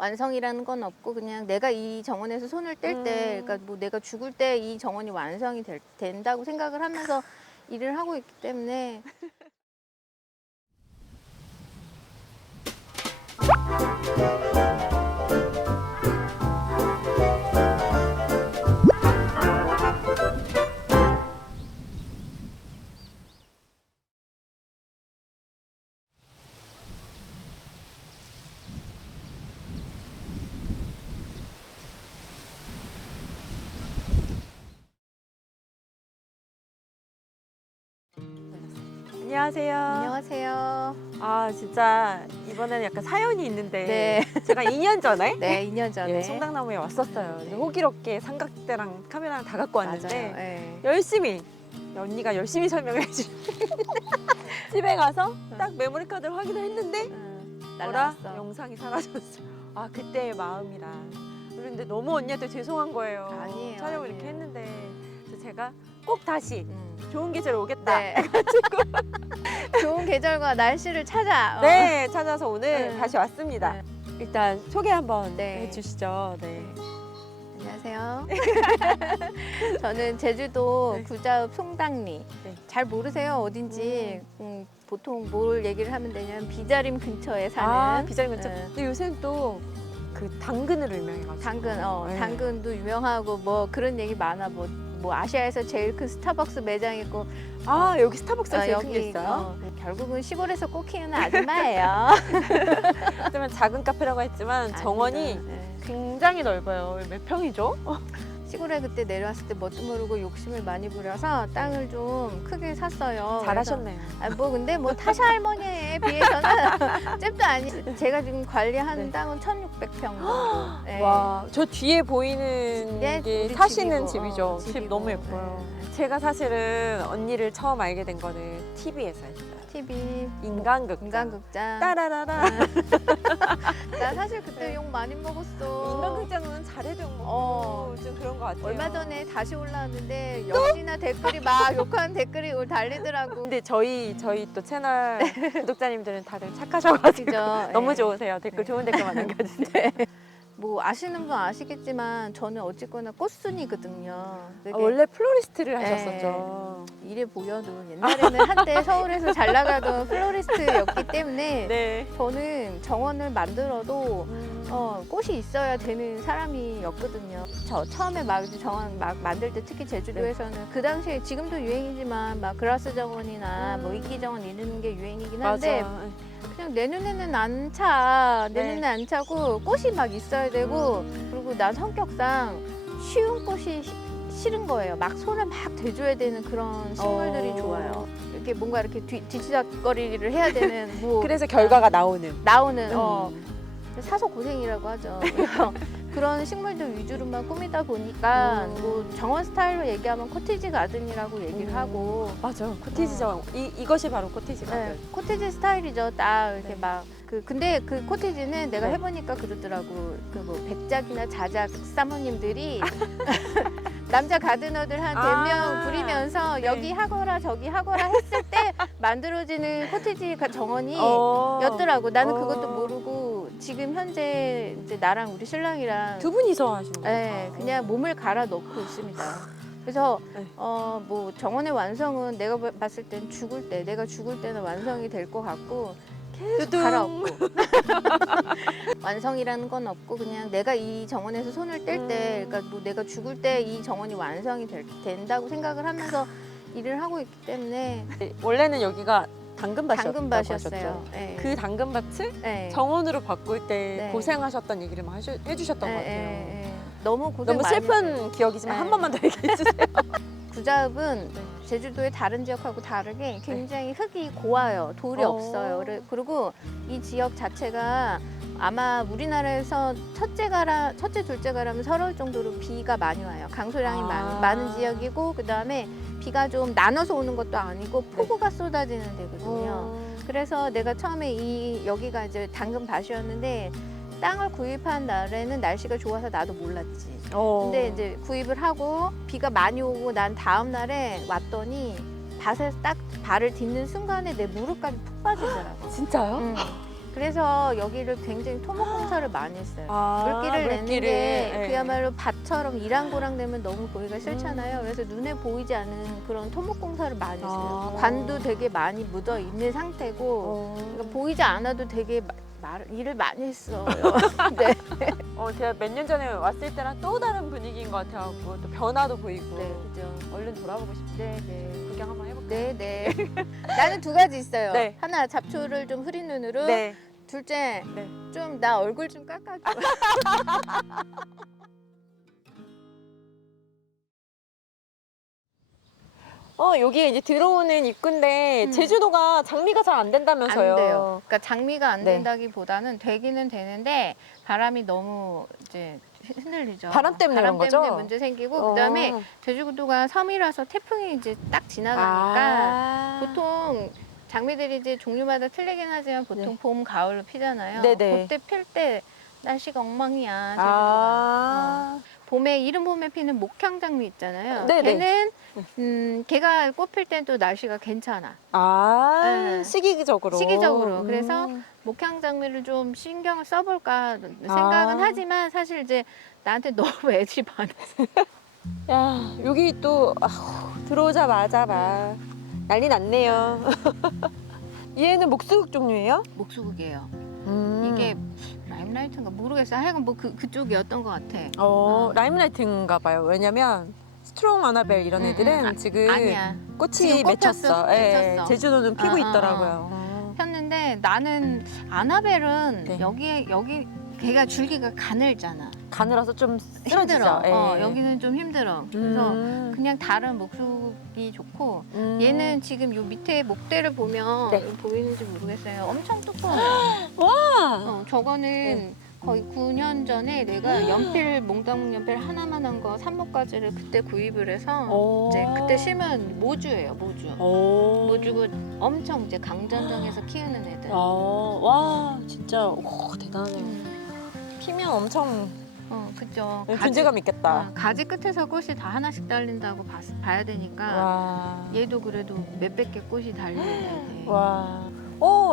완성이라는 건 없고 그냥 내가 이 정원에서 손을 뗄 때, 그러니까 뭐 내가 죽을 때 이 정원이 완성이 된다고 생각을 하면서 일을 하고 있기 때문에. 안녕하세요. 안녕하세요. 아 진짜 이번에는 약간 사연이 있는데 네. 제가 2년 전에 네, 2년 전에. 예, 송당나무에 왔었어요. 근데 호기롭게 삼각대랑 카메라랑 다 갖고 왔는데 맞아요. 네. 열심히 언니가 열심히 설명을 해주고 집에 가서 딱 메모리 카드를 확인을 했는데 뭐라? 날라왔어. 영상이 사라졌어. 아 그때의 마음이라. 그런데 너무 언니한테 죄송한 거예요. 아니에요, 촬영을 아니에요. 이렇게 했는데 그래서 제가 꼭 다시 음. 좋은 계절 오겠다. 네. 좋은 계절과 날씨를 찾아. 네, 찾아서 오늘 네. 다시 왔습니다. 네. 일단 소개 한번 네. 해주시죠. 네. 안녕하세요. 저는 제주도 네. 구자읍 송당리. 네. 잘 모르세요, 어딘지. 보통 뭘 얘기를 하면 되냐면 비자림 근처에 사는. 비자림 근처. 네. 근데 요새는 또 그 당근으로 유명해가지고. 당근, 네. 당근도 유명하고 뭐 그런 얘기 많아. 뭐 아시아에서 제일 큰 스타벅스 매장 있고. 아 여기 스타벅스가 제일 큰 게 여기 있어요. 결국은 시골에서 꼭 키우는 아줌마예요. 하지만 작은 카페라고 했지만 정원이 아닙니다. 네. 굉장히 넓어요. 몇 평이죠? 시골에 그때 내려왔을 때 뭣도 모르고 욕심을 많이 부려서 땅을 좀 크게 샀어요. 잘하셨네요. 뭐 근데 뭐 타샤 할머니에 비해서는 잽도 아니. 제가 지금 관리하는 네. 땅은 1,600평 정도. 네. 와, 저 뒤에 보이는 예, 게 우리 사시는 집이고, 집이죠. 집 집이고. 너무 예뻐요. 네. 제가 사실은 언니를 처음 알게 된 거는 TV에서 했어요. TV, 인간극장. 인간극장. 따라라라. 나 사실 그때 네. 욕 많이 먹었어. 인간극장은 잘해도 욕 먹고 좀 그런 것 같아요. 얼마 전에 다시 올라왔는데 역시나 댓글이 막 욕하는 댓글이 달리더라고. 근데 저희 또 채널 구독자님들은 다들 착하셔가지고 그죠? 너무 예. 좋으세요. 댓글 네. 좋은 댓글만 남겨주세요. 뭐 아시는 분 아시겠지만 저는 어쨌거나 꽃순이거든요. 그게 원래 플로리스트를 네. 하셨었죠. 이래 보여도 옛날에는 한때 서울에서 잘 나가던 플로리스트였기 때문에 네. 저는 정원을 만들어도 꽃이 있어야 되는 사람이었거든요. 저 처음에 막 이제 정원 막 만들 때 특히 제주도에서는 그 당시에 지금도 유행이지만 막 그라스 정원이나 뭐 이끼 정원 이런 게 유행이긴 한데 맞아. 그냥 내 눈에는 안 차. 내 네. 눈에 안 차고 꽃이 막 있어야 되고 그리고 난 성격상 쉬운 꽃이 싫은 거예요. 막 손을 막 대줘야 되는 그런 식물들이 좋아요. 이렇게 뭔가 이렇게 뒤치다거리를 해야 되는 뭐 그래서 결과가 나오는. 나오는 사서 고생이라고 하죠. 그런 식물들 위주로만 꾸미다 보니까 뭐 정원 스타일로 얘기하면 코티지 가든이라고 얘기를 하고 맞아요. 코티지 정원. 이것이 바로 코티지 가든. 네, 코티지 스타일이죠. 딱 이렇게 네. 막 근데 그 코티지는 내가 네. 해보니까 그러더라고. 그 뭐 백작이나 자작 사모님들이 남자 가드너들 한 100명 부리면서 네. 여기 하거라 저기 하거라 했을 때 만들어지는 코티지 정원이 어. 였더라고. 나는 어. 그것도 모르고 지금 현재 이제 나랑 우리 신랑이랑 두 분이서 하시는 거예요? 네, 그냥 몸을 갈아 넣고 있습니다. 그래서 네. 뭐 정원의 완성은 내가 봤을 땐 내가 죽을 때는 완성이 될 것 같고 계속 두둥. 갈아엎고 완성이라는 건 없고 그냥 내가 이 정원에서 손을 뗄 때, 그러니까 뭐 내가 죽을 때 이 정원이 완성이 된다고 생각을 하면서 일을 하고 있기 때문에 원래는 여기가 당근밭이었다고 당근밭이었어요. 하셨죠? 네. 그 당근밭을 네. 정원으로 바꿀 때 네. 고생하셨던 얘기를 막 해주셨던 것 같아요. 너무 고생 너무 많이 슬픈 했어요. 기억이지만 네. 한 번만 더 얘기해 주세요. 구자읍은 네. 제주도의 다른 지역하고 다르게 굉장히 흙이 고와요. 돌이 없어요. 그리고 이 지역 자체가 아마 우리나라에서 첫째, 둘째 가라면 서러울 정도로 비가 많이 와요. 강수량이 많은 지역이고 그다음에 비가 좀 나눠서 오는 것도 아니고 폭우가 쏟아지는 데거든요. 그래서 내가 처음에 여기가 이제 당근밭이었는데 땅을 구입한 날에는 날씨가 좋아서 나도 몰랐지. 근데 이제 구입을 하고 비가 많이 오고 난 다음 날에 왔더니 밭에 딱 발을 딛는 순간에 내 무릎까지 푹 빠지더라고. 진짜요? 응. 그래서 여기를 굉장히 토목공사를 많이 했어요. 아, 물기를 내는 게 네. 그야말로 밭처럼 이랑고랑 되면 너무 보기가 싫잖아요. 그래서 눈에 보이지 않는 그런 토목공사를 많이 했어요. 관도 되게 많이 묻어 있는 상태고 그러니까 보이지 않아도 되게 일을 많이 했어요. 네. 제가 몇 년 전에 왔을 때랑 또 다른 분위기인 것 같아갖고 또 변화도 보이고. 네, 그죠. 얼른 돌아보고 싶네. 네. 구경 한번 해볼까요? 네, 네. 나는 두 가지 있어요. 네. 하나 잡초를 좀 흐린 눈으로. 네. 둘째, 네. 좀 나 얼굴 좀 깎아줘. 여기에 이제 들어오는 입구인데 제주도가 장미가 잘 안 된다면서요. 안 돼요. 그러니까 장미가 안 네. 된다기보다는 되기는 되는데 바람이 너무 이제 흔들리죠. 바람 때문에 그런 거죠? 바람 때문에 문제 생기고 그다음에 제주도가 섬이라서 태풍이 이제 딱 지나가니까 보통 장미들이 이제 종류마다 틀리긴 하지만 보통 봄, 가을로 피잖아요. 네네. 그때 필 때 날씨가 엉망이야, 제주도가. 봄에 이른 봄에 피는 목향장미 있잖아요. 네네. 걔는 걔가 꽃필 땐 또 날씨가 괜찮아. 네. 시기적으로. 시기적으로. 그래서 목향장미를 좀 신경을 써볼까 생각은 하지만 사실 이제 나한테 너무 애들이 많아서. 야, 여기 또 들어오자마자 막 난리 났네요. 얘는 목수국 종류예요? 목수국이에요. 이게 라임라이트인가 모르겠어요. 하여간 뭐 그쪽이었던 것 같아. 라임라이트인가 봐요. 왜냐면 스트롱 아나벨 이런 애들은 지금 아니야. 꽃이 지금 맺혔어. 맺혔어. 제주도는 피고 있더라고요. 폈는데 나는 아나벨은 네. 여기 걔가 줄기가 가늘잖아. 가늘어서 좀 힘들어. 쓰러지죠. 여기는 좀 힘들어. 그래서 그냥 다른 목수국이 좋고 얘는 지금 요 밑에 목대를 보면 네. 보이는지 모르겠어요. 엄청 두꺼워요. 와! 저거는 거의 9년 전에 내가 연필 몽당 연필 하나만 한 거 삽목가지를 그때 구입을 해서 이제 그때 심은 모주예요. 모주고 엄청 이제 강전정에서 키우는 애들. 와, 진짜 대단하네요. 피면 엄청 그죠. 존재감 있겠다. 가지 끝에서 꽃이 다 하나씩 달린다고 봐야 되니까 와. 얘도 그래도 몇백 개 꽃이 달리는데. 와.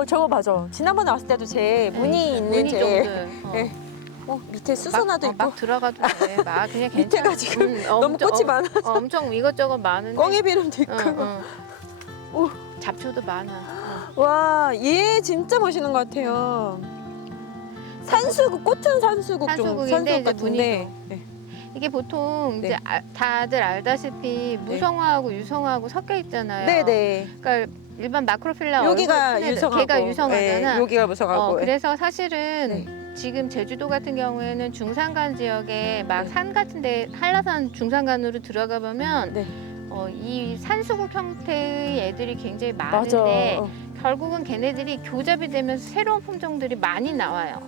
저거 맞아. 지난번에 왔을 때도 제 무늬 있는 무늬종들. 네. 밑에 수선화도 있고. 막 들어가도 돼. 막 그냥 밑에가 괜찮아. 지금 너무 꽃이 많아. 엄청 이것저것 많은데. 꽁이비름도 있고. 오. 잡초도 많아. 와, 얘 진짜 멋있는 것 같아요. 산수국, 꽃은 산수국 산수국인데 이제 같은데. 이게 보통 네. 이제 다들 알다시피 무성화하고 유성화하고 섞여 있잖아요. 네네. 그러니까 일반 마크로필라 여기가 얼굴 유성하고. 걔가 유성하잖아. 네, 여기가 무성하고. 그래서 사실은 지금 제주도 같은 경우에는 중산간 지역에 막 산 같은데 한라산 중산간으로 들어가 보면 이 산수국 형태의 애들이 굉장히 많은데 결국은 걔네들이 교잡이 되면서 새로운 품종들이 많이 나와요.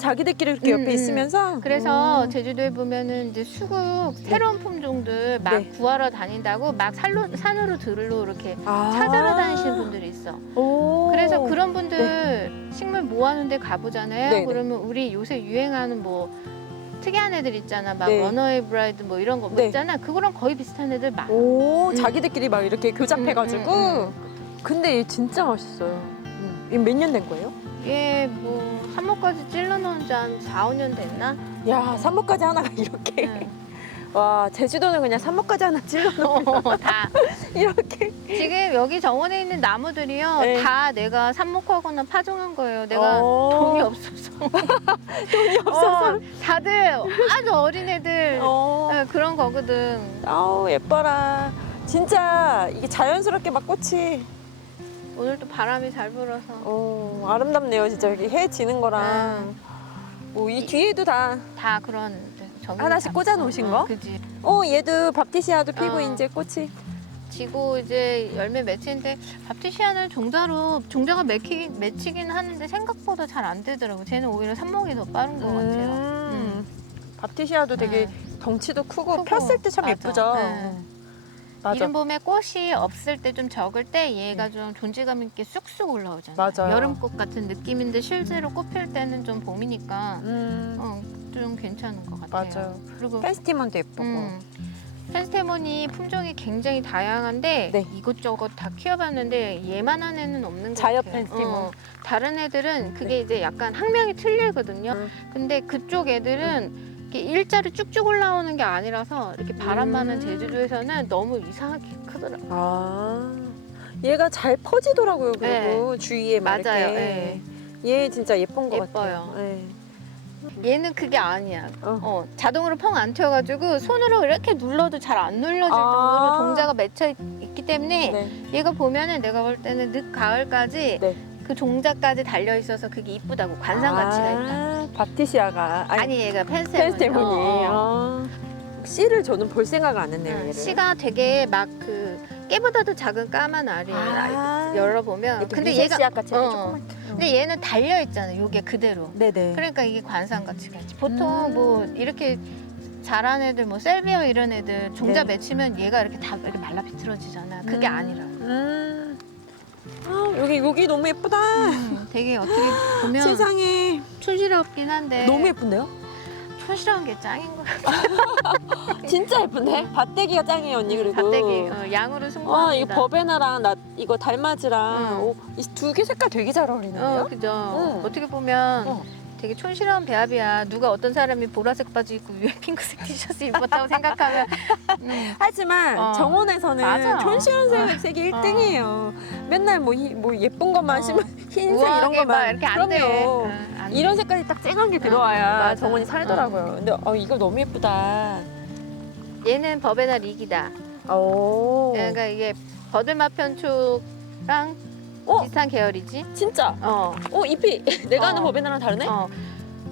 자기들끼리 이렇게 옆에 있으면서? 그래서 제주도에 보면은 이제 수국 새로운 품종들 막 구하러 다닌다고 막 산으로 들로 이렇게 찾아러 다니시는 분들이 있어. 그래서 그런 분들 식물 모아놓은 데 가보잖아요. 네네. 그러면 우리 요새 유행하는 뭐 특이한 애들 있잖아. 막 네. 러너웨이 브라이드 뭐 이런 거 뭐 있잖아. 그거랑 거의 비슷한 애들 많아. 자기들끼리 막 이렇게 교잡해가지고. 근데 얘 진짜 멋있어요. 얘 몇 년 된 거예요? 얘 뭐 한목까지 찔러놓은 지 한 4, 5년 됐나? 야, 산모까지 하나가 이렇게. 와, 제주도는 그냥 산모까지 하나 찔러놓고 다. 이렇게. 지금 여기 정원에 있는 나무들이요. 네. 다 내가 삽목하거나 파종한 거예요. 내가 돈이 없어서. 돈이 없어서. 다들 아주 어린 애들 그런 거거든. 예뻐라. 진짜 이게 자연스럽게 막 꽃이. 오늘 또 바람이 잘 불어서. 아름답네요. 진짜 여기 해 지는 거랑. 이 뒤에도 다 그런 하나씩 꽂아 놓으신 거? 그지. 얘도 밥티시아도 피고 이제 꽃이. 지고 이제 열매 맺히는데 밥티시아는 종자가 맺히긴 하는데 생각보다 잘 안 되더라고. 쟤는 오히려 삽목이 더 빠른 것 같아요. 밥티시아도 되게 덩치도 크고 폈을 때 참 예쁘죠. 맞아. 이른 봄에 꽃이 없을 때 좀 적을 때 얘가 좀 존재감 있게 쑥쑥 올라오잖아요. 맞아요. 여름꽃 같은 느낌인데 실제로 꽃 필 때는 좀 봄이니까 좀 괜찮은 것 같아요. 맞아요. 그리고 펜스티몬도 예쁘고. 펜스테몬이 품종이 굉장히 다양한데 이것저것 다 키워봤는데 얘만한 애는 없는 것 자엽 같아요. 펜스티몬. 다른 애들은 그게 이제 약간 학명이 틀리거든요. 근데 그쪽 애들은 이렇게 일자로 쭉쭉 올라오는 게 아니라서 이렇게 바람 많은 제주도에서는 너무 이상하게 크더라고요. 아, 얘가 잘 퍼지더라고요. 그리고 주위에 막 맞아요. 이렇게. 네. 얘 진짜 예쁜 것 예뻐요. 같아요. 네. 얘는 그게 아니야. 어. 자동으로 펑 안 튀어가지고 손으로 이렇게 눌러도 잘 안 눌러질 정도로 종자가 맺혀 있기 때문에 네. 얘가 보면은 내가 볼 때는 늦 가을까지 네. 그 종자까지 달려 있어서 그게 이쁘다고 관상 가치가 있다. 바티시아가 아니 얘가 펜스테모니. 펜스테모니. 씨를 저는 볼 생각을 안 했네요. 얘를. 씨가 되게 막 그 깨보다도 작은 까만 알이에요. 열어보면. 근데 얘가 씨앗같이 근데 얘는 달려 있잖아요. 요게 그대로. 네네. 그러니까 이게 관상 가치가 있지. 보통 뭐 이렇게 자란 애들 뭐 셀비어 이런 애들 종자 네. 맺히면 얘가 이렇게 다 이렇게 말라 비틀어지잖아. 그게 아니라. 아, 여기 너무 예쁘다. 되게 어떻게 보면 세상에. 촌스럽긴 한데 너무 예쁜데요? 촌스러운 게 짱인 거야. 진짜 예쁜데? 밭대기가 짱이에요, 언니. 그리고. 밭대기 양으로 승부합니다. 이거 버베나랑 나 이거 달맞이랑 이 두 개 색깔 되게 잘 어울리는데요? 그죠. 응. 어떻게 보면 어. 되게 촌스러운 배합이야. 누가 어떤 사람이 보라색 바지 입고 위에 핑크색 티셔츠 입었다고 생각하면 하지만 정원에서는 맞아. 촌스러운 색이 1등이에요. 맨날 뭐 예쁜 것만 심으면 흰색 이런 우아하게 막 것만. 이렇게 안 돼. 그럼요. 안 돼. 이런 색깔이 딱 쨍한 게 들어와야 맞아. 정원이 살더라고요. 근데 이거 너무 예쁘다. 얘는 버베나 리기다. 오. 그러니까 이게 버들마편초랑 비슷한 계열이지. 진짜? 잎이 내가 아는 버베나랑 다르네?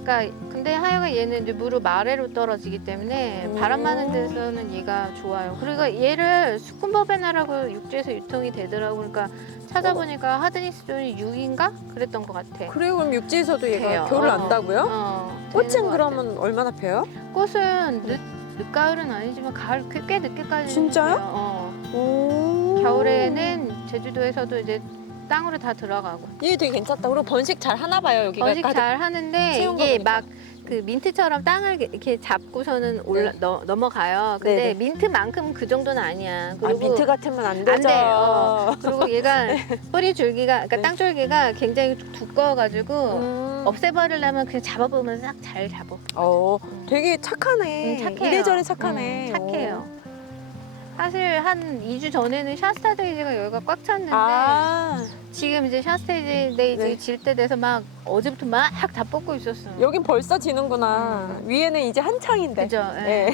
그러니까 근데 하여간 얘는 이제 무릎 아래로 떨어지기 때문에 바람 많은 데서는 얘가 좋아요. 그리고 얘를 수쿤 버베나라고 육지에서 유통이 되더라고. 그러니까 찾아보니까 하드니스 존이 6인가 그랬던 것 같아. 그래요? 그럼 육지에서도 얘가 돼요. 겨울을 안다고요? 되는 꽃은 것 그러면 얼마나 펴요? 같아. 꽃은 늦가을은 아니지만 가을 꽤 늦게까지. 진짜요? 오. 겨울에는 제주도에서도 이제 땅으로 다 들어가고. 얘 되게 괜찮다. 그리고 번식 잘 하나 봐요, 여기가. 번식 가득 잘 하는데 채운 거 이게 보니까. 막 그 민트처럼 땅을 이렇게 잡고서는 넘어가요. 근데 네네. 민트만큼 그 정도는 아니야. 그리고 민트 같으면 안 되죠. 돼. 그리고 얘가 뿌리 줄기가, 그러니까 네. 땅 줄기가 굉장히 두꺼워가지고 음. 없애버리려면 그냥 잡아보면 싹 잘 잡아. 되게 착하네. 착해요. 이래저래 착하네. 착해요. 사실 한 2주 전에는 샤스타 데이지가 여기가 꽉 찼는데 지금 이제 샤스타 데이지 네. 질 때 돼서 막 어제부터 막 다 뽑고 있었어. 여긴 벌써 지는구나. 위에는 이제 한창인데. 그죠? 네.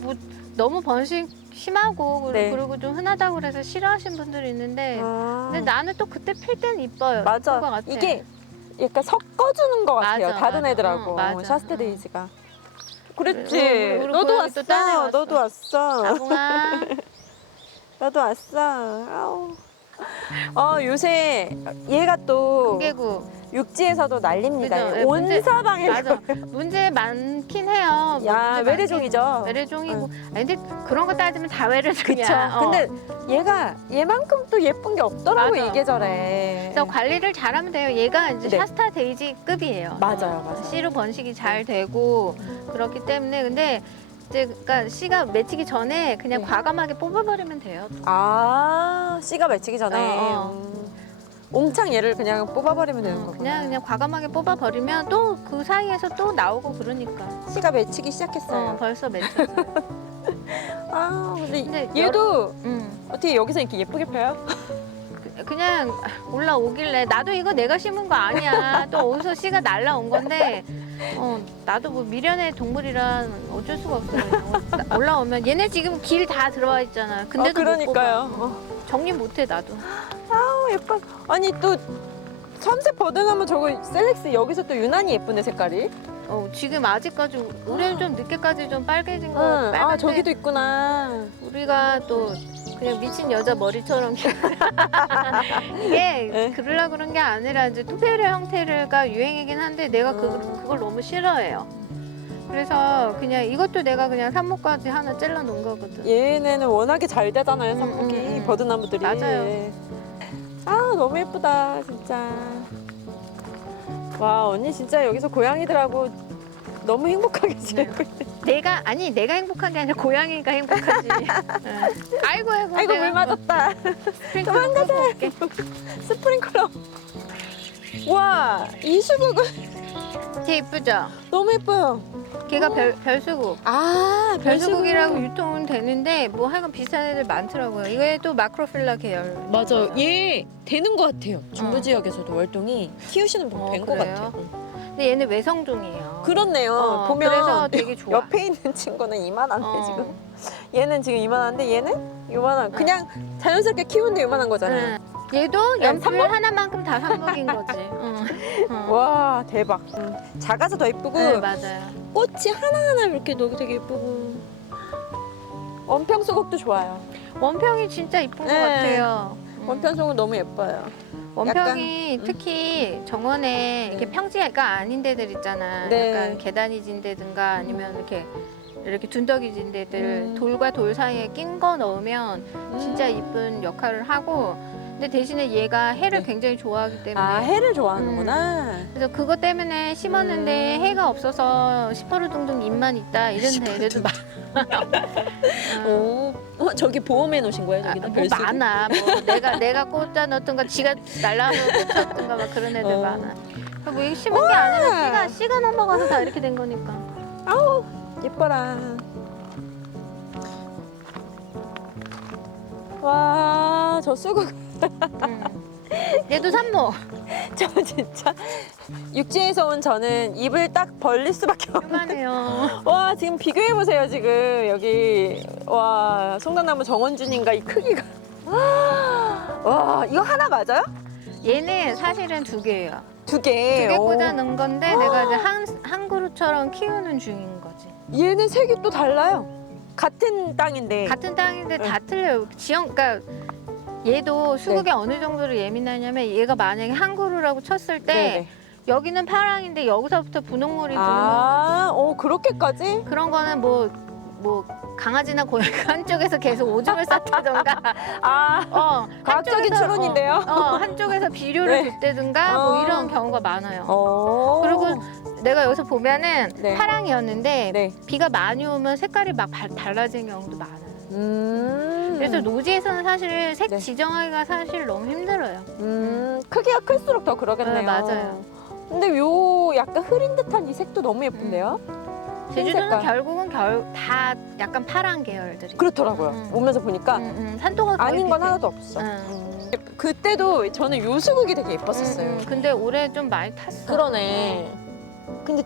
뭐 너무 번식 심하고 네. 그리고 좀 흔하다고 그래서 싫어하시는 분들이 있는데 근데 나는 또 그때 필 때는 이뻐요. 맞아. 이쁜 것 같아. 이게 약간 섞어주는 것 같아요. 맞아, 다른 맞아. 애들하고. 맞아. 샤스테 데이지가. 그랬지. 우리 너도 고양이 또 따내 왔어. 왔어. 너도 왔어. 아궁아. 너도 왔어. 아우. 요새 얘가 또 금개구. 육지에서도 난립니다. 그죠? 예, 온 사방에. 맞아. 문제 많긴 해요. 야, 문제 외래종이죠. 많긴, 외래종이고. 아니, 근데 그런 거 따지면 다 외래종이야. 그쵸. 근데 얘만큼 또 예쁜 게 없더라고, 맞아. 이 계절에. 그래서 관리를 잘하면 돼요. 얘가 이제 네. 샤스타 데이지급이에요. 맞아요. 씨로 번식이 잘 되고 그렇기 때문에 근데 이제 그러니까 씨가 맺히기 전에 그냥 네. 과감하게 뽑아버리면 돼요. 씨가 맺히기 전에. 옹창 얘를 그냥 뽑아버리면 되는 거구나. 그냥 과감하게 뽑아버리면 또 그 사이에서 또 나오고 그러니까. 씨가 맺히기 시작했어요. 벌써 맺혔어요. 근데 얘도 음. 어떻게 여기서 이렇게 예쁘게 펴요? 그냥 올라오길래 나도 이거 내가 심은 거 아니야. 또 어디서 씨가 날라온 건데 나도 뭐 미련의 동물이라 어쩔 수가 없어요. 그냥 올라오면 얘네 지금 길 다 들어와 있잖아. 근데도 그러니까요. 못 뽑아. 정리 못해 나도. 예뻐. 아니 또 섬색 버드나무 저거 셀렉스 여기서 또 유난히 예쁘네 색깔이. 지금 아직까지 올해는 좀 늦게까지 좀 빨개진 거. 응. 빨간데 저기도 있구나. 우리가 또 그냥 미친 여자 머리처럼 이게 네. 그러려 그런 게 아니라 이제 투페르 형태가 유행이긴 한데 내가 그걸 너무 싫어해요. 그래서 그냥 이것도 내가 그냥 삽목까지 하나 잘라 놓은 거거든. 얘네는 워낙에 잘 되잖아요, 삽목이. 버드나무들이. 맞아요. 너무 예쁘다, 진짜. 와, 언니 진짜 여기서 고양이들하고 너무 행복하게 지내고 있네. 내가 행복한 게 아니라 고양이가 행복하지. 응. 아이고 아이고, 물 맞았다. 스프링클러 끄고 올게. 스프링클러. 와, 이 수국은 되게 이쁘죠? 너무 예뻐요. 걔가 별수국. 아, 별수국이라고 유통은 되는데 뭐 하여간 비슷한 애들 많더라고요. 이게 또 마크로필라 계열. 맞아요. 얘 되는 것 같아요. 중부 지역에서도 월동이 키우시는 분 뵌 것 그래요? 같아요. 근데 얘는 외성종이에요. 그렇네요. 보면 그래서 되게 좋아. 옆에 있는 친구는 이만한데 어. 지금. 얘는 지금 이만한데 얘는 요만한. 그냥 자연스럽게 키우는데 요만한 거잖아요. 얘도 연필 삼복? 하나만큼 다 삼복인 거지. 와, 대박. 작아서 더 예쁘고 네, 맞아요. 꽃이 하나하나 이렇게 너무 되게 예쁘고 원평 수국도 좋아요. 원평이 진짜 이쁜 것 네. 같아요. 원평 수국 너무 예뻐요. 원평이 약간, 특히 정원에 이렇게 네. 평지가 아닌 데들 있잖아. 네. 약간 계단이 진 데든가 아니면 이렇게 둔덕이 진 데들 돌과 돌 사이에 낀 거 넣으면 진짜 이쁜 역할을 하고, 근데 대신에 얘가 해를 네. 굉장히 좋아하기 때문에 아, 해를 좋아하는구나. 그래서 그것 때문에 심었는데 해가 없어서 시퍼르둥둥 잎만 있다 이런 애들도 오, 저기 보험해 놓으신 거예요, 저기다? 뭐 별수국? 많아. 뭐 내가 꽂아 넣던가 지가 날라와서 꽂혔던가 막 그런 애들 어. 많아. 그러니까 뭐 이거 심은 게 아니라 씨가 넘어가서 다 이렇게 된 거니까. 아우, 예뻐라. 와, 저 수국. 얘도 산모. 저 진짜 육지에서 온 저는 입을 딱 벌릴 수밖에 없는. 요만해요. 와, 지금 비교해 보세요. 지금 여기 와, 송강나무 정원준인가 이 크기가. 와, 이거 하나 맞아요? 얘는 사실은 두 개예요. 두 개. 두 개 오. 꽂아 넣은 건데 내가 이제 한 그루처럼 키우는 중인 거지. 얘는 색이 또 달라요. 같은 땅인데. 같은 땅인데 네. 다 틀려요. 그러니까 얘도 수국에 어느 정도로 예민하냐면 얘가 만약에 한 그루라고 쳤을 때 네네. 여기는 파랑인데 여기서부터 분홍물이 들면 아, 그렇게까지? 그런 거는 뭐 강아지나 고양이 한쪽에서 계속 오줌을 쌌다던가 아, 과학적인 추론인데요. 한쪽에서 비료를 네. 줬다든가 뭐 이런 경우가 많아요. 그리고 내가 여기서 보면은 네. 파랑이었는데 네. 비가 많이 오면 색깔이 막 달라지는 경우도 많아요. 그래서 노지에서는 사실 색 네. 지정하기가 사실 너무 힘들어요. 크기가 클수록 더 그러겠네요. 네, 맞아요. 근데 요 약간 흐린 듯한 이 색도 너무 예쁜데요? 제주도는 색깔. 결국은 다 약간 파란 계열들이. 그렇더라고요. 오면서 보니까 산도가 거의 아닌 건 비슷해요. 하나도 없어. 응. 그때도 저는 요 수국이 되게 예뻤었어요. 근데 올해 좀 많이 탔어. 그러네. 근데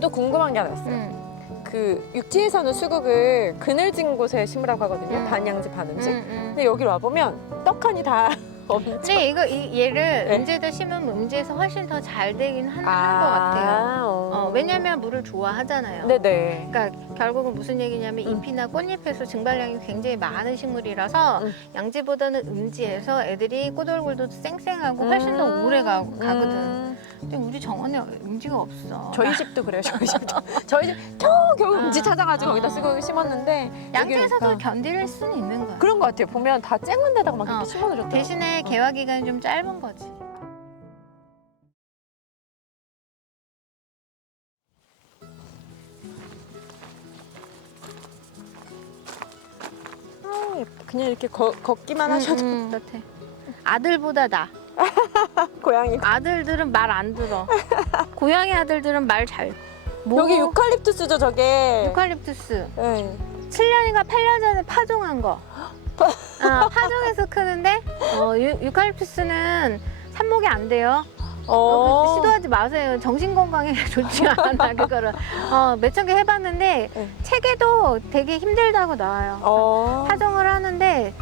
또 궁금한 게 하나 있어요. 그 육지에서는 수국을 그늘진 곳에 심으라고 하거든요. 반양지, 반음지. 근데 여기 와보면 떡하니 다 엄청. 근데 얘를 네. 음지에다 심으면 음지에서 훨씬 더 잘 되긴 한 것 같아요. 왜냐면 물을 좋아하잖아요. 네네. 그러니까 결국은 무슨 얘기냐면 잎이나 꽃잎에서 증발량이 굉장히 많은 식물이라서 양지보다는 음지에서 애들이 꼬들꼬들 쌩쌩하고 훨씬 더 오래 가거든. 근데 우리 정원에 음지가 없어. 저희 집도 그래요. 저희 집도. 저희 집 겨우 음지 찾아가지고 거기다 수국을 심었는데 양지에서도 여기 오니까 견딜 수는 있는 거야. 그런 것 같아요. 보면 다 쨍한 데다가 막 이렇게 심어놓으셨더라고요. 대신에 개화 기간이 좀 짧은 거지. 그냥 이렇게 걷기만 하셔도 그렇대. 아들보다 나. 고양이. 아들들은 말 안 들어. 고양이 아들들은 말 잘. 여기 유칼립투스죠, 저게. 유칼립투스. 네. 7년인가 8년 전에 파종한 거. 파종해서 크는데 유칼립투스는 삽목이 안 돼요. 시도하지 마세요. 정신 건강에 좋지 않아 그거를. 몇천 개 해봤는데 네. 체계도 되게 힘들다고 나와요. 파종을 하는데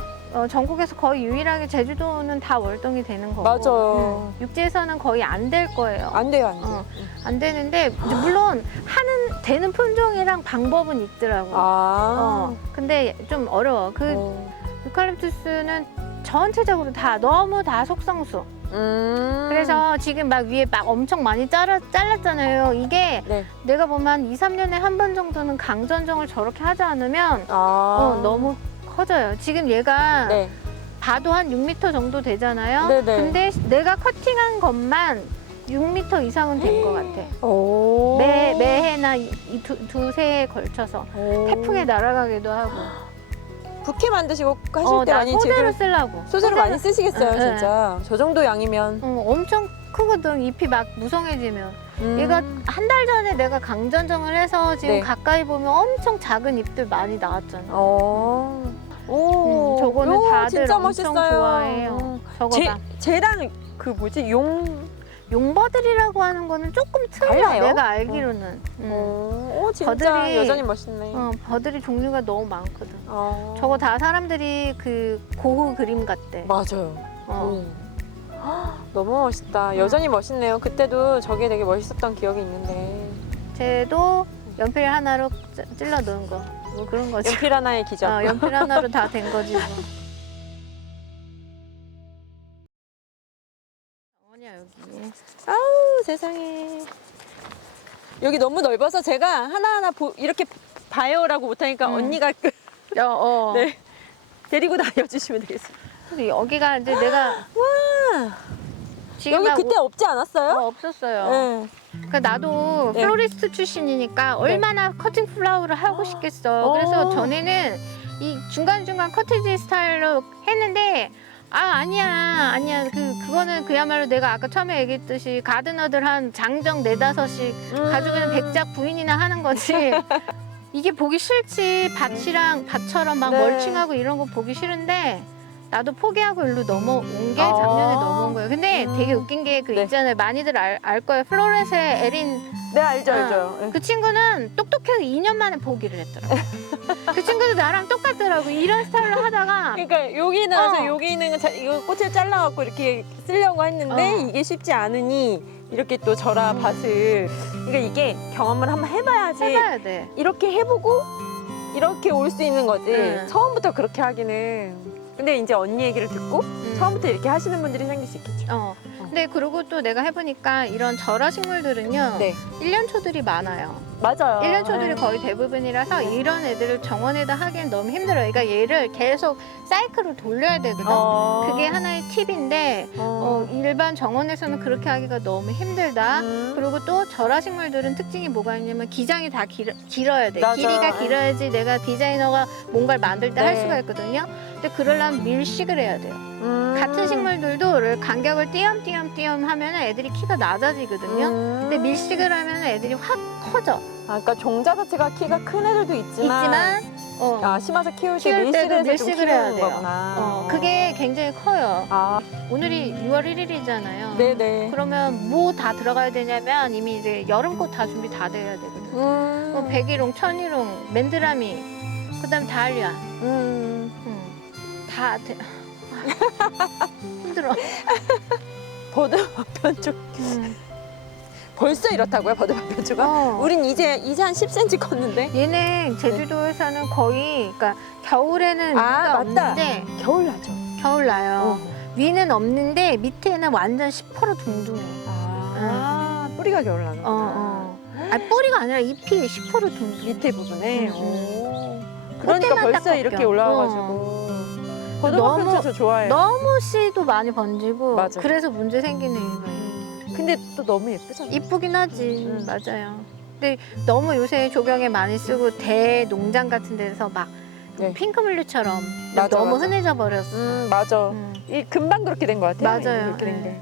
전국에서 거의 유일하게 제주도는 다 월동이 되는 거고. 맞아요. 육지에서는 거의 안 될 거예요. 안 돼요, 안 돼요. 안 되는데 이제 물론 되는 품종이랑 방법은 있더라고. 근데 좀 어려워. 유칼립투스는 전체적으로 너무 다 속성수. 그래서 지금 막 위에 막 엄청 많이 잘랐잖아요. 이게 네. 내가 보면 2, 3년에 한 번 정도는 강전정을 저렇게 하지 않으면 너무 커져요. 지금 얘가 네. 봐도 한 6m 정도 되잖아요. 네네. 근데 내가 커팅한 것만 6m 이상은 된 것 같아. 매해나 두세 해에 걸쳐서 태풍에 날아가기도 하고. 부케 만드시고 하실 때 나 많이 소재로 쓰려고. 소재를 많이 쓰시겠어요, 응, 진짜. 저 정도 양이면. 엄청 크거든. 잎이 막 무성해지면. 얘가 한 달 전에 내가 강전정을 해서 지금 네. 가까이 보면 엄청 작은 잎들 많이 나왔잖아. 오, 저거는 요, 다들 진짜 엄청 멋있어요. 좋아해요. 저거 봐. 쟤랑 그 뭐지 용버들이라고 하는 거는 조금 틀려. 달라요? 내가 알기로는. 오, 진짜 버들이- 여전히 멋있네. 버들이 종류가 너무 많거든. 어. 저거 다 사람들이 그 고흐 그림 같대. 맞아요. 어. 헉, 너무 멋있다. 여전히 멋있네요. 그때도 저게 되게 멋있었던 기억이 있는데. 쟤도 연필 하나로 찔러 넣은 거. 뭐 그런 거지. 연필 하나의 기적. 연필 하나로 다 된 거지. 뭐. 뭐냐 여기. 아우 세상에. 여기 너무 넓어서 제가 하나하나 이렇게 봐요라고 못하니까 언니가 네, 데리고 다녀주시면 되겠어요. 근데 여기가 이제 내가 와, 지금 여기 막 그때 없지 않았어요? 없었어요. 네. 그러니까 나도 네. 플로리스트 출신이니까 얼마나 커팅 플라워를 하고 싶겠어. 오. 그래서 전에는 이 중간중간 커티지 스타일로 했는데 아니야 그거는 그야말로 내가 아까 처음에 얘기했듯이 가드너들 한 장정 4-5씩 가지고는 100작 부인이나 하는 거지. 이게 보기 싫지. 밭처럼 막 네. 멀칭하고 이런 거 보기 싫은데 나도 포기하고 일로 넘어온 게 작년에 넘어온 거예요. 근데 되게 웃긴 게 그 네. 있잖아요. 많이들 알 거예요. 플로렛의 에린. 네, 알죠. 네. 그 친구는 똑똑해서 2년 만에 포기를 했더라고. 그 친구도 나랑 똑같더라고. 이런 스타일로 하다가 그러니까 여기 나와서 여기 있는 이거 꽃을 잘라갖고 이렇게 쓰려고 했는데 이게 쉽지 않으니 이렇게 또 저라 밭을. 그러니까 이게 경험을 한번 해봐야지. 해봐야 돼. 이렇게 해보고 이렇게 올 수 있는 거지. 네. 처음부터 그렇게 하기는. 근데 이제 언니 얘기를 듣고 처음부터 이렇게 하시는 분들이 생길 수 있겠죠. 근데 그리고 또 내가 해보니까 이런 절화 식물들은요. 네. 1년 초들이 많아요. 맞아요. 1년 초들이 네. 거의 대부분이라서 이런 애들을 정원에다 하기엔 너무 힘들어요. 그러니까 얘를 계속 사이클을 돌려야 되거든. 그게 하나의 팁인데 일반 정원에서는 그렇게 하기가 너무 힘들다. 그리고 또 절화식물들은 특징이 뭐가 있냐면 기장이 다 길어야 돼. 맞아. 길이가 길어야지 내가 디자이너가 뭔가를 만들 때 할 네. 수가 있거든요. 근데 그러려면 밀식을 해야 돼요. 같은 식물들도 간격을 띄엄띄엄 하면 애들이 키가 낮아지거든요. 근데 밀식을 하면 애들이 확 커져. 그러니까 종자 자체가 키가 큰 애들도 있지만 심어서 키울 때 때도 밀식을 해서 좀 밀식을 해야 키우는 돼요. 거구나. 그게 굉장히 커요. 아, 오늘이 6월 1일이잖아요. 네네. 그러면 뭐 다 들어가야 되냐면 이미 이제 여름꽃 다 준비 다 돼야 되거든. 백일홍, 천일홍, 맨드라미, 그다음 다알리아. 다 돼. 힘들어. 버드마편쪽 벌써 이렇다고요? 버드마편쪽가? 우린 이제 한 10cm 컸는데. 얘는 제주도에서는 거의 그러니까 겨울에는 위가 맞다. 없는데 겨울 나죠. 겨울 나요. 위는 없는데 밑에는 완전 시퍼렇 둥둥해. 뿌리가 겨울 나는 거구나. 뿌리가 아니라 잎이 시퍼렇 둥둥. 밑에 부분에. 그러니까 꽃대만 벌써 딱 이렇게 벗겨. 올라와가지고. 버드마편쪽 저 좋아해요. 너무 씨도 많이 번지고 맞아. 그래서 문제 생기는 이유가 있어요. 근데 또 너무 예쁘잖아. 이쁘긴 하지. 맞아요. 근데 너무 요새 조경에 많이 쓰고 대농장 같은 데서 막 네. 핑크블루처럼 맞아, 너무 맞아. 흔해져 버렸어. 맞아. 이 금방 그렇게 된 것 같아요. 맞아요. 이렇게 된 네. 게.